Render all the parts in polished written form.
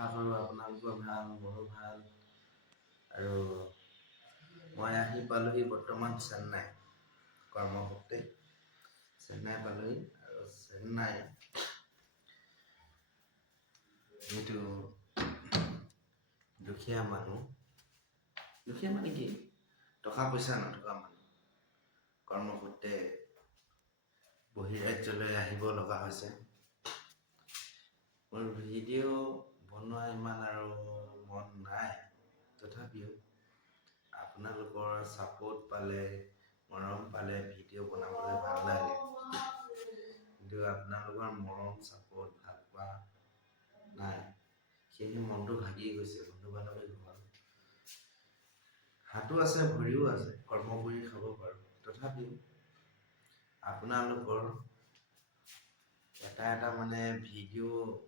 আশা কৰোঁ আপোনালোকৰ ভাল, মোৰো ভাল। আৰু মই আহি পালোহি বৰ্তমান চেন্নাই কৰ্মসূত্ৰে। চেন্নাই পালোহি আৰু চেন্নাই যিটো দুখীয়া মানুহ, দুখীয়া মানে কি টকা পইচা নথকা মানুহ, কৰ্মসূত্ৰে বহিৰাজ্যলৈ আহিব লগা হৈছে। মোৰ ভিডিঅ' বনোৱা ইমান আৰু মন নাই, তথাপিও আপোনালোকৰ ছাপোৰ্ট পালে, মৰম পালে ভিডিঅ' বনাবলৈ ভাল লাগে। কিন্তু আপোনালোকৰ মৰম, ছাপোৰ্ট, ভাল পোৱা নাই, সেয়েহে মনটো ভাগি গৈছে। বন্ধু বান্ধৱী ঘৰ, হাতো আছে ভৰিও আছে, কৰ্ম কৰি খাব পাৰোঁ। তথাপিও আপোনালোকৰ এটা মানে ভিডিঅ'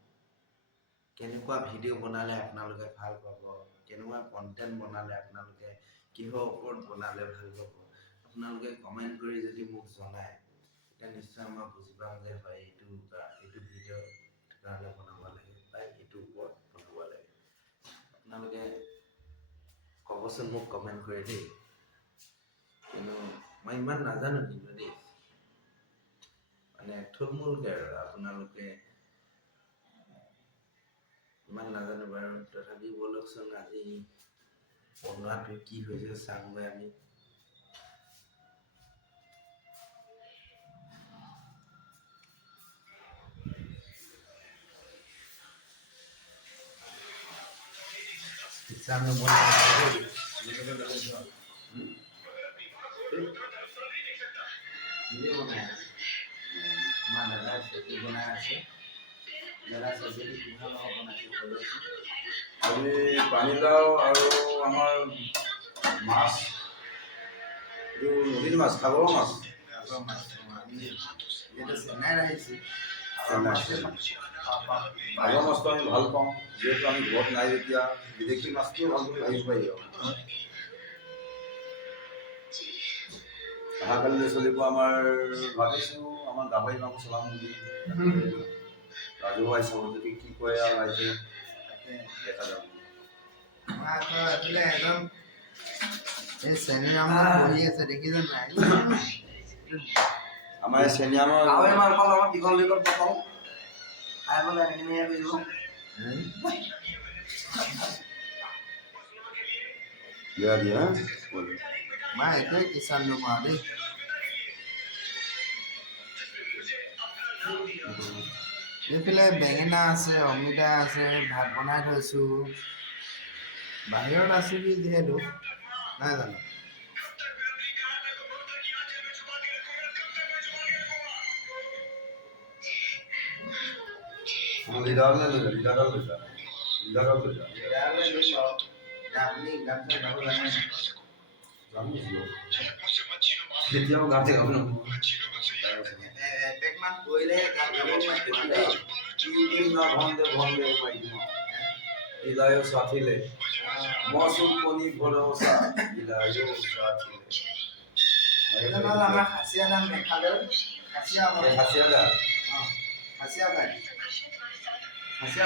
কেনেকুৱা ভিডিঅ' বনালে আপোনালোকে ভাল পাব, কেনেকুৱা কণ্টেণ্ট বনালে আপোনালোকে কিহৰ ওপৰত বনালে ভাল পাব, আপোনালোকে কমেণ্ট কৰি যদি মোক জনায়, তেতিয়া নিশ্চয় মই বুজি পাম যে হয় এইটো ভিডিঅ' কাৰণে বনাব লাগে বা এইটোৰ ওপৰত বনাব লাগে। আপোনালোকে ক'বচোন মোক কমেণ্ট কৰি দেই। কিন্তু মই ইমান নাজানো কিন্তু দেই, মানে থুলমূলকৈ আৰু আপোনালোকে ইমান নাজানো বাৰু। তথাপি ব'লকচোন আজি বনোৱাটো কি হৈছে চাওঁগৈ আমি। আমাৰ দাদাই চব্জি বনাই আছে। দাদা চব্জিটো কিহৰ লগত বনাইছে ক'বচোন। আজি পানীলাও আৰু আমাৰ মাছ, এইটো নদীৰ মাছ, সাগৰৰ মাছ। আমি যিহেতু চেন্নাইত আহিছোঁ, সাগৰৰ মাছটো আমি ভাল পাওঁ, যিহেতু আমি ঘৰত নাই যেতিয়া বিদেশী মাছটোও ভাল বুলি ভাবিব পাৰি আৰু। অহাকালি ল'ৰা ছোৱালীকো আমাৰ ভাবিছোঁ আমাৰ গাহৰি মাংস চলাম বুলি। ৰাজু আহিছে যদি কি কয় আৰু ৰাইজে দেখা যাব। এই চেনিৰামত বহি আছে দেখিছে নাই? আমাৰ এই চেনিৰামৰ গাহৰি মাংসৰ লগত দীঘল দীঘল পকাও খাই পেলাই এনেকৈ কৰিব। দিয়া দিয়া মা এইটোৱে কিষাণ তোমাৰ দেই। এইফালে বেঙেনা আছে, অমিতা আছে, ভাত বনাই থৈছোঁ। বাহিৰত আছিলোঁ যিহেতু নাই জানো। তেতিয়াও গাতে গাব এপেকমান কৰিলে গান গাব পাৰিম দেই। ইলায়ো সাথিলে মৌসুম কোনি ভৰসা ইলায়ো সাথিলে। এটা হ'ল আমাৰ খাচীয়া নাম মেঘালয়। খাচীয়া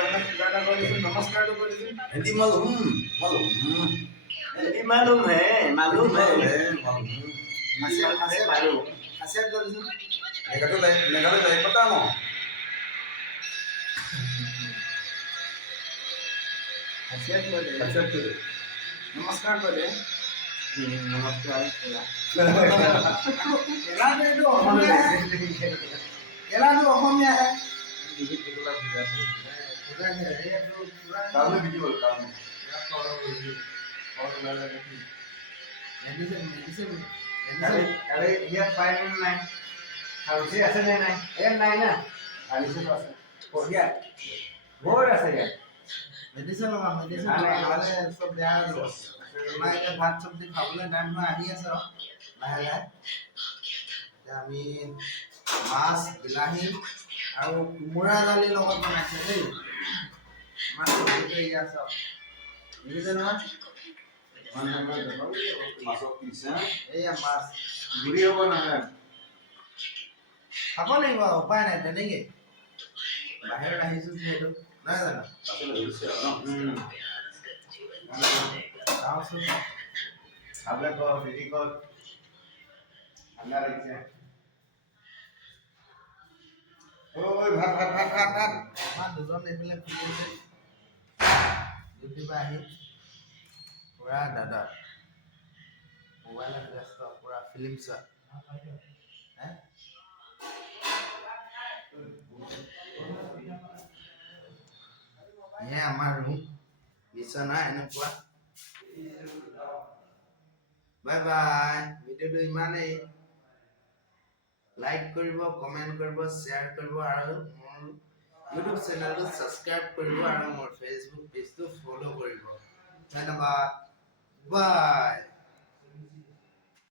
অলপ কিবা এটা কৰি দিছোঁ, নমস্কাৰটো কৰি দিছোঁ। हिंदी मालूम मालूम है मालूम खासिया कर दिसूं। मेघालय लाइक पता हो खासिया कर दे, नमस्कार कर दे। नमस्कार केला दे तो অসমীয়া है, केला तो অসমীয়া है। काम में बिजी बोल काम में अरे ये फाइन नहीं खाउसी আছে নে নাই? এ নাই না আলিছে তো আছে পঢ়িয়া বহুত আছে ইয়াত। মেডিচিন লগা নহ'লে চব বেয়া হৈ যাব। আমাৰ এতিয়া ভাত চব্জি খাবলৈ টাইম হৈ আহি আছে আৰু লাহে লাহে। এতিয়া আমি মাছ, বিলাহী আৰু কোমোৰা দালিৰ লগত বনাইছে দেই। আমাৰ চব্জিটো এয়া আছে দেখিছে নহয়। এয়া মাছ গুৰি হ'ব নহয়, খাব লাগিব উপায় নাই তেনেকৈ। বাহিৰত আহিছোঁ যিহেতু নাই জানো আচলতে হৈছে আৰু ন চাওঁচোন খাবলৈ ক হেৰি কৰ ঠাণ্ডা লাগিছে ঐ ভাত আমাৰ দুজন এইফালে ফুৰি আছে ডিউটিৰ পৰা আহি পুৰা দাদা মোবাইলত ব্যস্ত পুৰা ফিল্ম চোৱা হে এয়া আমাৰ ৰুম বিচনা এনেকুৱা বাই বাই ভিডিঅ'টো ইমানেই লাইক কৰিব কমেণ্ট কৰিব শ্বেয়াৰ কৰিব আৰু মোৰ ইউটিউব চেনেলটো ছাবস্ক্ৰাইব কৰিব আৰু মোৰ ফেচবুক পেজটো ফ'ল' কৰিব ধন্যবাদ বাই